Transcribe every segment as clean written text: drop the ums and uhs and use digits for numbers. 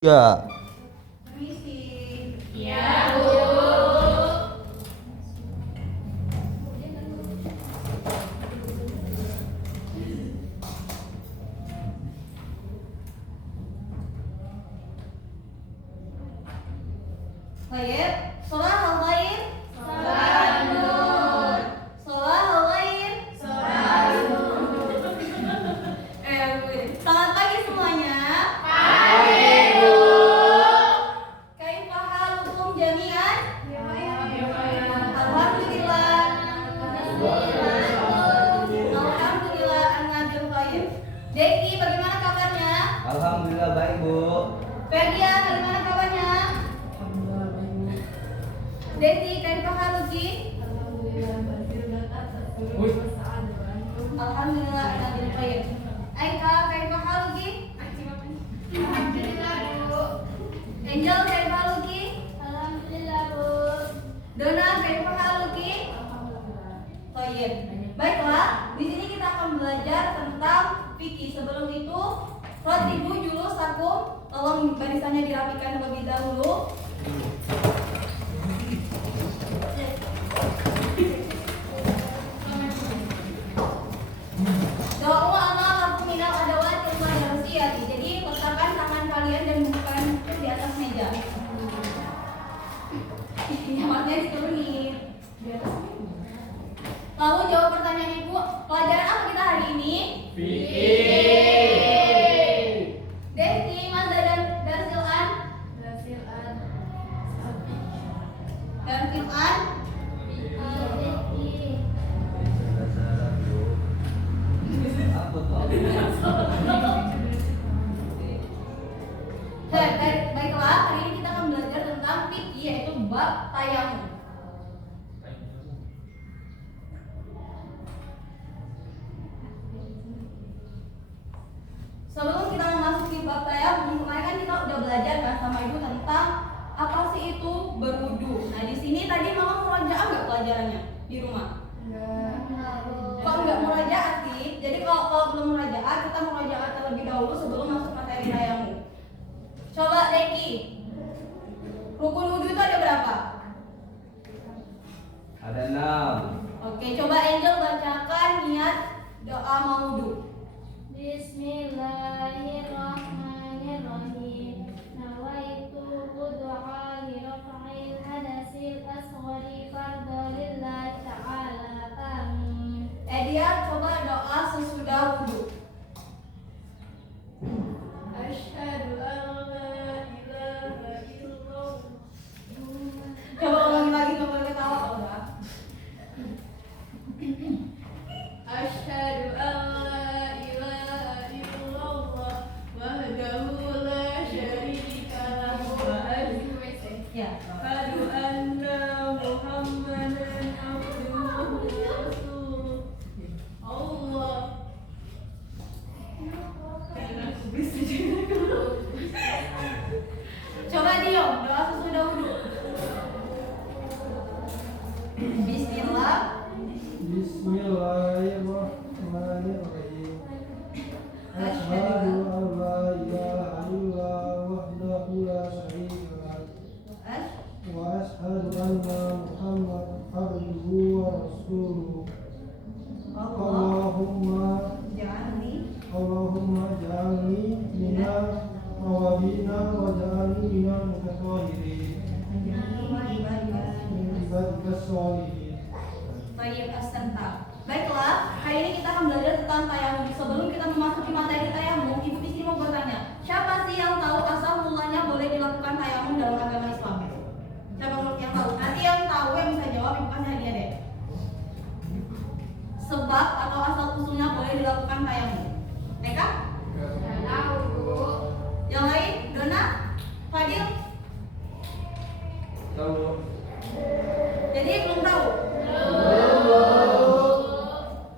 Ya. Permisi. Iya, Bu. Baik. Sholahul khair. Sholahul nur. Sholahul khair. Sholahul Selamat pagi semuanya. Pagi, Bu. Kaifa halukum jami'an? Alhamdulillah. Alhamdulillah an-nabil khair. Deki, bagaimana kabarnya? Alhamdulillah baik, Bu. Ferdia, bagaimana kabarnya? Deki, kaifa haluki? Alhamdulillah an-nabil khair. Aika, kaifa haluki? Alhamdulillah, Bu. Angel, kaifa haluki? Alhamdulillah, Bu. Dona, kaifa haluki? Baik. Baiklah, di sini kita akan belajar tentang fikih. Sebelum itu, ratibu julusakum, tolong barisannya dirapikan terlebih dahulu. Doa amal lakum minal adawatil madrasiyati. Jadi letakkan tangan kalian dan bukan di atas meja. Nyamatnya diturunin. Lalu jawab pertanyaan Ibu. Pelajaran apa kita hari ini? Desti, Mas dan Darsilan. Darsilan. Baiklah, hari ini kita akan belajar tentang fikih, yaitu bab tayamum. Sebelum kita memasuki bab tayamum, kemarin kan kita udah belajar kan sama Ibu tentang apa sih itu berwudu. Nah, di sini tadi Mama murajaah nggak pelajarannya di rumah? Kok nggak murajaah sih? Jadi kalau belum murajaah, kita murajaah terlebih dahulu sebelum masuk materi tayamum. Coba Deki, rukun wudu itu ada berapa? Ada 6. Oke, coba Angel bacakan niat doa mau wudu. Bismillahirrahmanirrahim. Nawaitu du'a li raf'il hadasil asghari fardhu lillahi ta'ala. Amin. Dia coba doa sesudah wudu. Asyhadu an la ilaha illallah. Coba ulangi lagi, nggak boleh ketawa kalau udah. Asyhadu an la ilaha illallah wahdahu la syarika lahu wa Ya. asyhadu anna Muhammadan abduhu wa rasuluh. Allah. Coba Dio, doa sesudah wudu. Bismillah. Bismillahirrahmanirrahim. Asyhadu an la ilaha illallah wahdahu la syarika lah wa asyhadu anna Muhammadan abduhu wa rasuluh. Allahumma ja'alni minal tawabina wa ja'alni minal mutatahhirin min ibadika sholihin. Baik, astagfirullah. Baiklah, hari ini kita akan belajar tentang tayamum. Sebelum kita memasuki materi tayamum, Ibu di sini mau bertanya, siapa sih yang tahu asal mulanya boleh dilakukan tayamum dalam agama Islam? Siapa yang tahu? Nanti yang tahu yang bisa jawab Ibu kasih hadiah deh. Sebab atau asal usulnya boleh dilakukan tayamum. Eka? Tahu, Bu. Yang lain? Dona? Fadil? Tahu. Jadi belum tahu.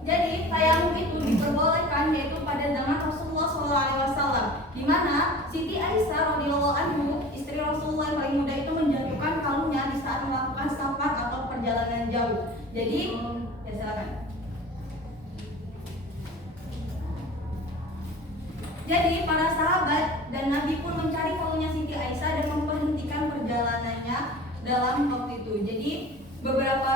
Jadi tayamum itu diperbolehkan yaitu pada zaman Rasulullah SAW, di mana Siti Aisyah radhiyallahu anhu, istri Rasulullah yang paling muda itu menjatuhkan kalungnya di saat melakukan safar atau perjalanan jauh. Jadi, ya silakan. Jadi para sahabat dan Nabi pun mencari kalungnya Siti itu. Jadi beberapa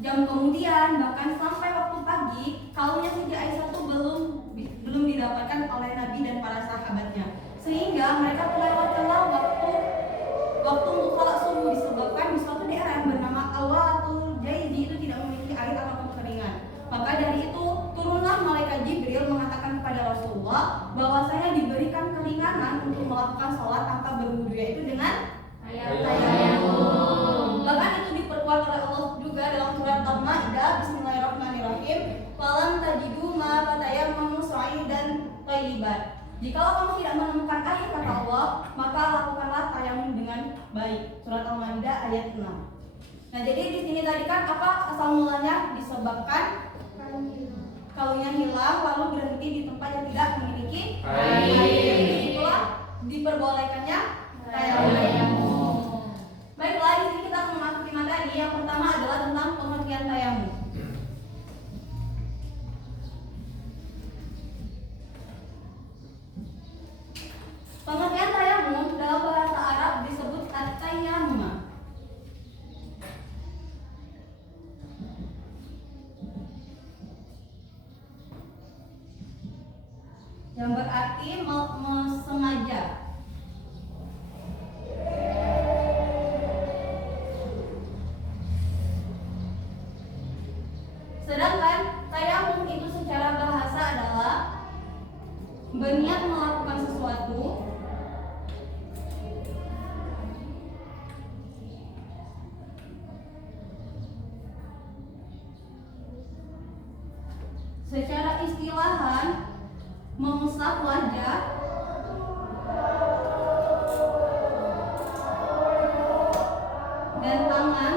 jam kemudian, bahkan sampai waktu pagi, kalungnya Siti Aisyah itu belum didapatkan oleh Nabi dan para sahabatnya. Sehingga mereka melewatkanlah waktu untuk sholat subuh disebabkan di suatu daerah yang bernama Awatul Jaizi itu tidak memiliki air atau kekeringan. Maka dari itu turunlah malaikat Jibril mengatakan kepada Rasulullah bahwasanya diberikan keringanan untuk melakukan sholat tanpa berwudu, yaitu dengan tayamum. Bahkan itu diperkuat oleh Allah juga dalam surat Al-Maidah, Bismillahirrahmanirrahim. Falam tajidu ma fatayammamu sa'idan thayyiban. Jikalau kamu tidak menemukan air, kata Allah, maka lakukanlah tayamum dengan baik. Surat Al-Maidah ayat 6. Nah, jadi di sini tadi kan apa asal mulanya disebabkan kalungnya hilang lalu berhenti di tempat yang tidak memiliki air. Itulah diperbolehkannya tayamum. Baiklah, di sini kita akan memasuki materi. Yang pertama adalah tentang pengertian tayamum. Pengertian tayamum dalam bahasa Arab disebut at-tayammum. Yang berarti sengaja. Sedangkan tayamum itu secara bahasa adalah berniat melakukan sesuatu secara istilahan mengusap wajah dan tangan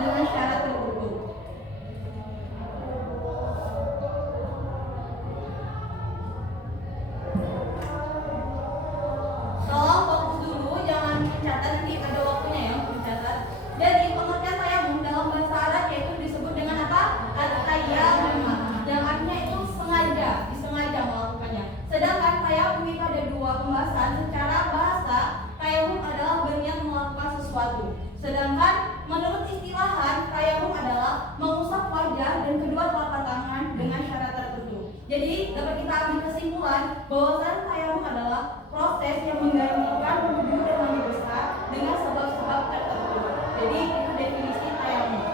dengan syarat tertentu. Tolong fokus dulu, jangan mencatat, nanti ada waktunya ya untuk mencatat. Jadi pengertian tayamum dalam bahasa Arab yaitu disebut dengan apa? At-tayammum, yang artinya itu disengaja melakukannya. Sedangkan tayamum itu ada dua pembahasan. Secara bahasa, tayamum adalah berniat melakukan sesuatu. Sedangkan menurut istilahan, tayamum adalah mengusap wajah dan kedua telapak tangan dengan syarat tertentu. Jadi dapat kita ambil kesimpulan bahwa tayamum adalah proses yang menggantikan wudu dan mandi besar dengan sebab-sebab tertentu. Jadi itu definisi tayamum.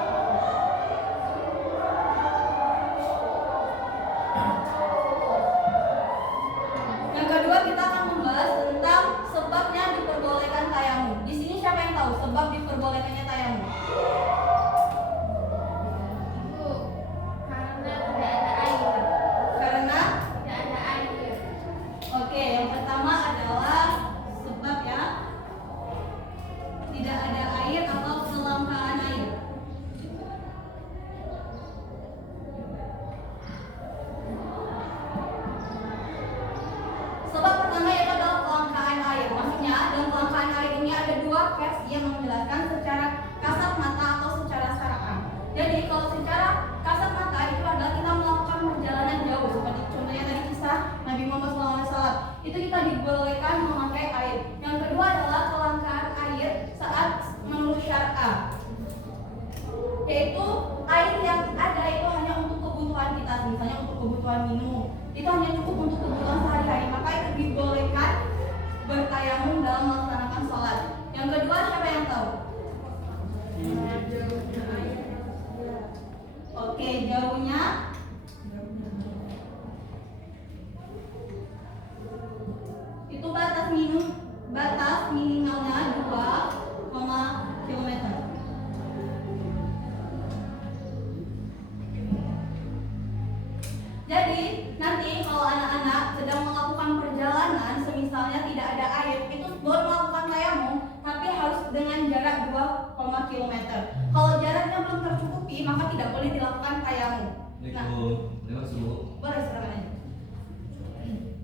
Yang kedua kita akan membahas tentang sebabnya diperbolehkan tayamum. Di sini siapa yang tahu sebab diperbolehkannya tayamum? Ibu, karena tidak ada air. Karena Tidak ada air. oke, yang pertama adalah sebab ya tidak ada air atau kelangkaan air. Sebab pertama yaitu adalah kelangkaan air. Maksudnya dalam kelangkaan air ini ada dua versi yang menjelaskan secara kasat mata atau secara syar'an. Jadi kalau secara kasat mata itu adalah kita melakukan perjalanan jauh, seperti contohnya tadi kisah Nabi Muhammad SAW. Itu kita dibolehkan memakai air. Yang kedua adalah kelangkaan air saat menurut syar'ah, yaitu air yang ada itu hanya untuk kebutuhan kita, misalnya untuk kebutuhan minum, itu hanya cukup untuk kebutuhan sehari-hari, maka itu dibolehkan bertayamum dalam melaksanakan sholat. Yang kedua siapa yang tahu? Oke, jauhnya itu batas minimalnya 2 km. Jadi nanti kalau anak-anak sedang melakukan perjalanan, semisalnya tidak ada air, itu boleh melakukan tayamum, tapi harus dengan jarak 2 km. Kalau jaraknya belum tercukupi, maka tidak boleh dilakukan tayamum. Nah, boleh silakan aja.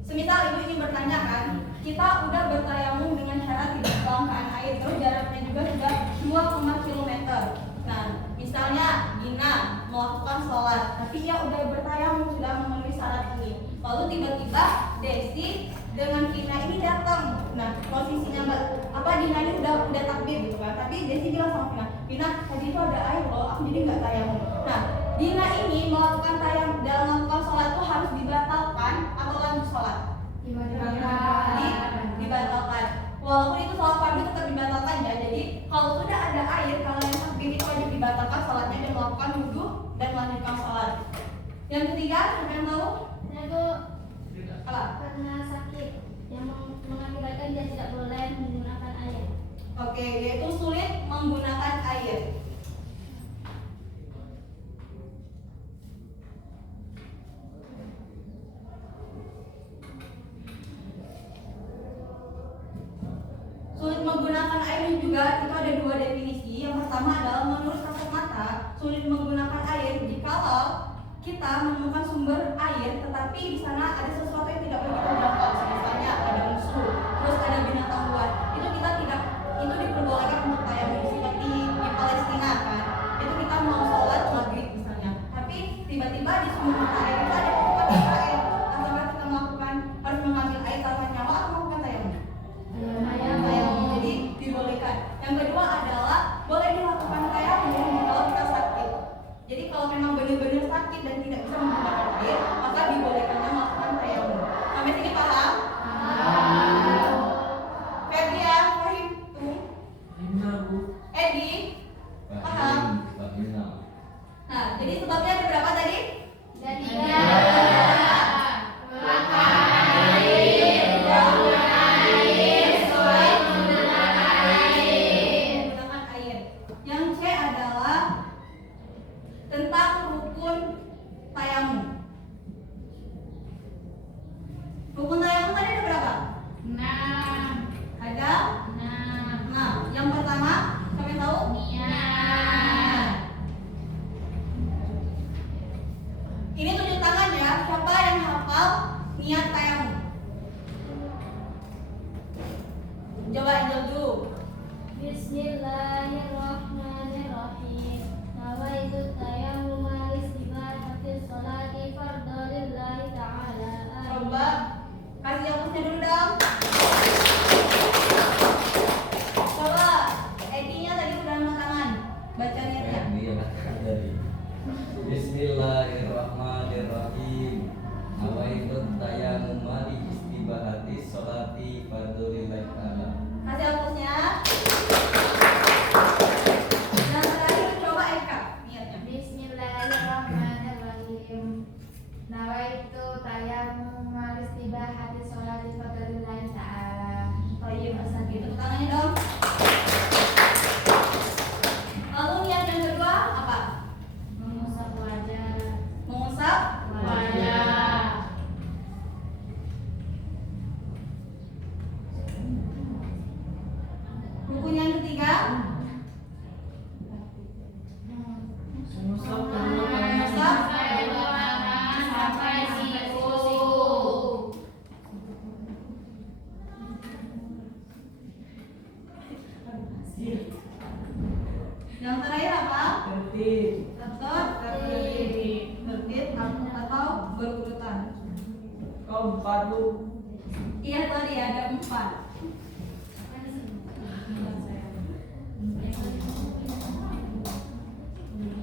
Semisal ibu ini bertanya kan, kita udah bertayamum dengan syarat tidak kelangkaan air, terus jaraknya juga sudah 2 km. Nah, misalnya Gina melakukan sholat, tapi ia udah bertayamum, sudah memenuhi syarat ini. Lalu tiba-tiba Desi dengan Gina ini datang. Nah, posisinya di Dina tadi itu ada air loh, aku jadi nggak tayamum. Nah, Dina ini melakukan tayamum dalam melakukan sholat tuh harus dibatalkan atau lanjut sholat? Dibatalkan. Walaupun itu sholat fardu tetap dibatalkan ya. Jadi kalau sudah ada air, kalau yang sakit itu wajib dibatalkan sholatnya dan melakukan wudhu dan melanjutkan sholat. Yang ketiga, siapa yang tahu? Aku Apa? karena sakit yang mengakibatkan dia tidak boleh menggunakan air. Oke, yaitu sulit menggunakan air. Sulit menggunakan air juga itu ada dua definisi. Yang pertama adalah menurut kasat mata, sulit menggunakan air jikalau kita menemukan sumber air tetapi di sana ada sesuatu yang tidak boleh kita jangkau. Misalnya ada musuh, terus ada binatang buas. Itu kita tidak, itu diperbolehkan untuk tayamum seperti di Palestina kan. Itu kita mau sholat maghrib misalnya, tapi tiba-tiba di sumber mata air itu ada pasukan Israel. Apakah kita melakukan harus mengambil air tanpa nyawa atau melakukan tayamum? Tayamum, jadi dibolehkan. Yang kedua adalah boleh dilakukan tayamum kalau kita sakit. Jadi kalau memang benar-benar sakit dan tidak bisa menggunakan air, maka dibolehkannya melakukan tayamum. Sampai sini paham? Ferdian, Fahim, tuh. Edi, paham? Nah, jadi sebabnya ada berapa tadi? Jadi Menggunakan air. Yang C adalah tentang rukun tayamum. Rukun tayamum tadi ada berapa? Ada 6. Yang pertama, kami tahu? Ini tunjuk tangan ya. Siapa yang hafal niat tayamum? Coba Angel dulu. Bismillahirrahmanirrahim. Nawaitu tayammum li-istibahati sholati fardhu lillahi ta'ala. Coba kasih hapusnya dulu dong. Coba Edinya tadi udah angkat tangan. Baca niatnya. Bismillahirrahmanirrahim. Nawaitu tayammum li istibahati sholati fardhu lillahi ta'ala. Kasih hapusnya. Dan terakhir coba Eka niatnya. Bismillahirrahmanirrahim. Nawaitu tayammum li-istibahati sholati fardhu lillahi ta'ala. Baik, asal gitu. Tangannya dong. Lalu niat yang kedua apa? Mengusap wajah. Mengusap Rukun yang ketiga mengusap Sampai siku. Yang terakhir apa? Tertib. Tertib atau berurutan. Keempat tuh. Iya tadi ada 4.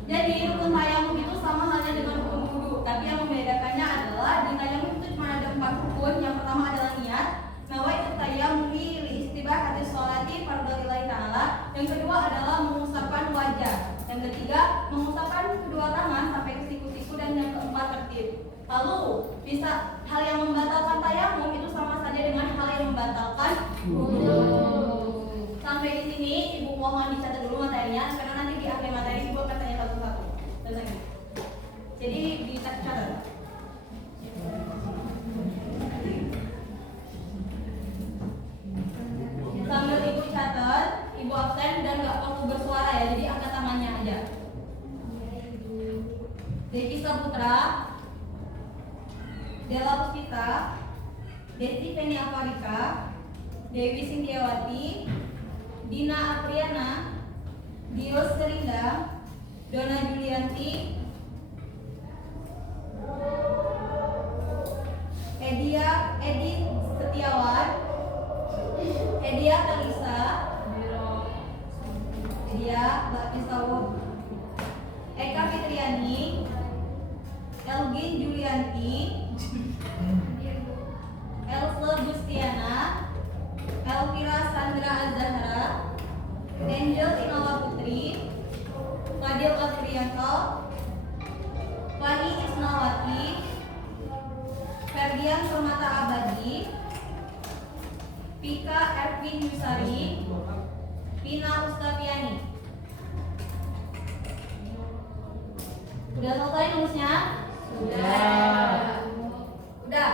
Jadi rukun tayamum itu sama halnya dengan rukun wudu, tapi yang membedakannya adalah di tayamum itu cuma ada 4 rukun. Yang pertama adalah niat, nawaitu tayammum li istibahati sholati fardhu lillahi ta'ala. Yang kedua adalah mengusapkan wajah. Yang ketiga mengusapkan kedua tangan sampai ke siku-siku, dan yang keempat tertib. Lalu bisa hal yang membatalkan tayamum itu sama saja dengan hal yang membatalkan wudu. Sampai di sini ibu mohon dicatat dulu materinya, karena nanti di akhir materi ibu akan tanya satu-satu. Jadi dicatat. Sambil ibu catat, ibu absen dan nggak perlu bersuara ya, jadi angkat tangannya aja. Devi Saputra, Della Puspita, Desti Feni Aparika, Dewi Sintiawati, Dina Apriana, Dio Serinda, Dona Julianti, Edi Setiawan, Edia Kalisa, Edia Bakista Vika Erwin Yusari, Vina Ustafiani. Udah selesai nulisnya? Sudah. Udah.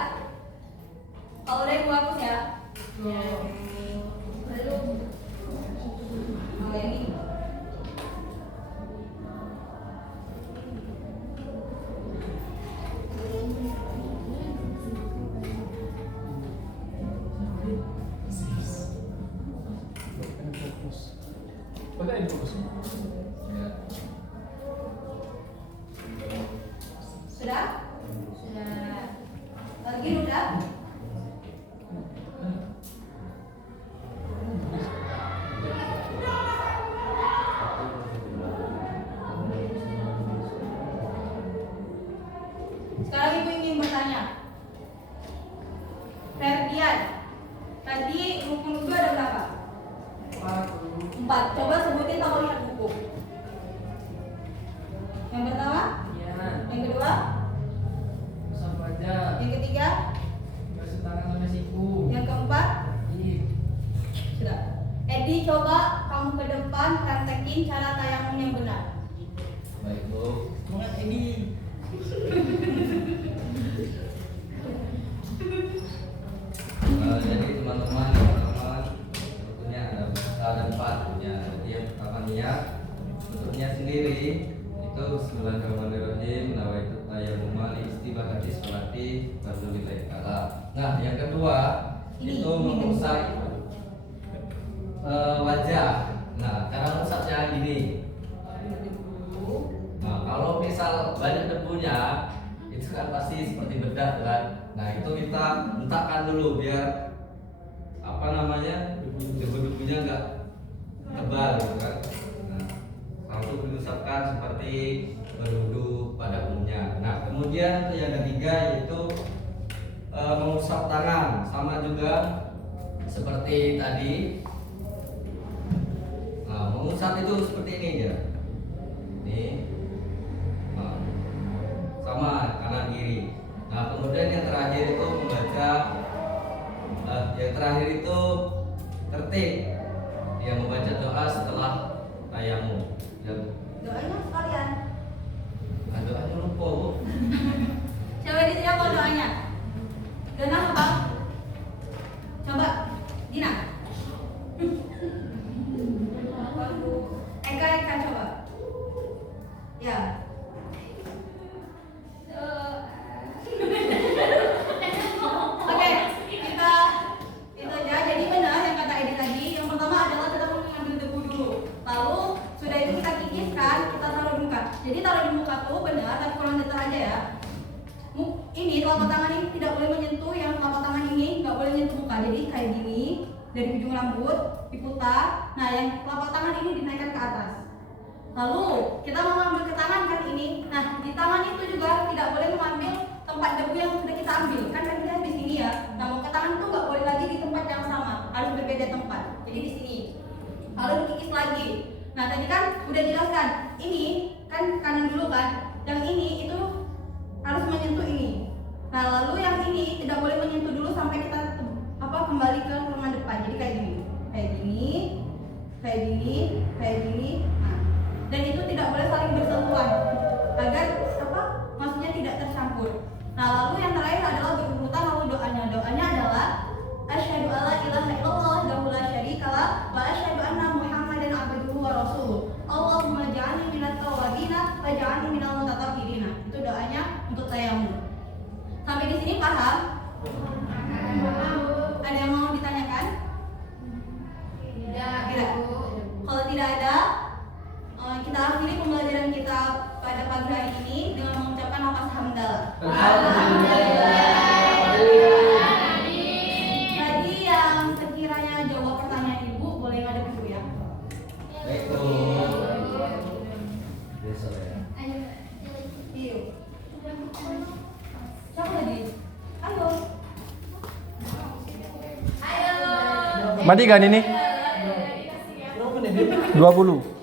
Kalau udah ibu hapus ya. Belum. Oke, ini. Ya. Sudah? Sudah. Lagi udah? Sekarang ibu ingin bertanya. Ferdian, tadi rukun wudhu ada berapa? 4. Coba sebutin kalau lihat buku. Yang pertama? Yang kedua? Yang ketiga? Yang keempat? Sudah. Edi, coba kamu ke depan praktekin cara tayamum yang benar. Baik Bu. Semangat ini. Jadi teman-teman bentuknya ada 4 ya. Jadi yang pertama niat, bentuknya sendiri itu Bismillahirrahmanirrahim. Nawaitu tayammum li istibahati sholati fardhulillahi ta'ala. Nah, yang kedua Ini mengusap wajah. Nah, cara mengusapnya gini. Nah, kalau misal banyak debunya, itu kan pasti seperti bedak kan. Nah, itu kita hentakkan dulu biar apa namanya debu-debunya enggak tebal gitu kan. Nah, langsung diusapkan seperti berwudu pada umumnya. Nah, kemudian yang ketiga yaitu mengusap tangan, sama juga seperti tadi. Nah, mengusap itu seperti ini ya. Nih. Nah, sama kanan kiri. Nah, kemudian yang terakhir itu membaca yang terakhir itu tertib. Dia membaca doa setelah tayamum. Ya, Bu. Doanya sekalian. Nah, doanya lupa, Bu. Siapa di sini apa doanya? Dana apa? Coba, Dina. Eka coba. Ya. Oke, kita itu aja. Jadi benar yang kata Edi tadi. Yang pertama adalah kita mengambil debu dulu. Lalu sudah itu kita kikiskan, kita taruh di muka. Jadi taruh di muka tuh benar, tapi kurang detar aja ya. Ini telapak tangan ini tidak boleh menyentuh, yang telapak tangan ini nggak boleh menyentuh muka. Jadi kayak gini, dari ujung rambut diputar. Nah, yang telapak tangan ini dinaikkan ke atas. Lalu kita mengambil ke tangan kan ini. Nah, di tangan itu juga tidak boleh mengambil tempat debu yang sudah kita ambil. Kan tadi kan di sini ya. Nah, mau ke tangan itu nggak boleh lagi di tempat yang sama, harus berbeda tempat. Jadi di sini. Lalu dikikis lagi. Nah, tadi kan udah jelaskan. Ini kan kanan dulu kan. Yang ini itu harus menyentuh ini. Nah, lalu yang ini tidak boleh menyentuh dulu sampai kita kembali ke lengan depan. Jadi kayak gini, kayak gini, kayak gini, kayak gini. Nah, dan itu tidak boleh saling bersentuhan agar maksudnya tidak tercampur. Nah, lalu yang terakhir adalah berurutan lalu doanya. Doanya adalah asyhadu alla ilaha illallah wahdahu la syarikalah wa asyhadu anna muhammadan abduhu wa rasuluh. Allahumma ja'alni minat tawabina wa ja'alni minal mutatahhirina. Itu doanya untuk tayamum. Sampai di sini paham? Ada yang mau ditanyakan? Tidak. Kalau tidak ada, kita akhiri pembelajaran kita pada pagi hari ini dengan mengucapkan lafaz hamdalah. Tadi yang sekiranya jawab pertanyaan ibu boleh ngadep ibu ya. Baik, Bu. Besok ya. Iya. Siapa lagi? Ayo. Mati kan ini? Berapa menit? 20.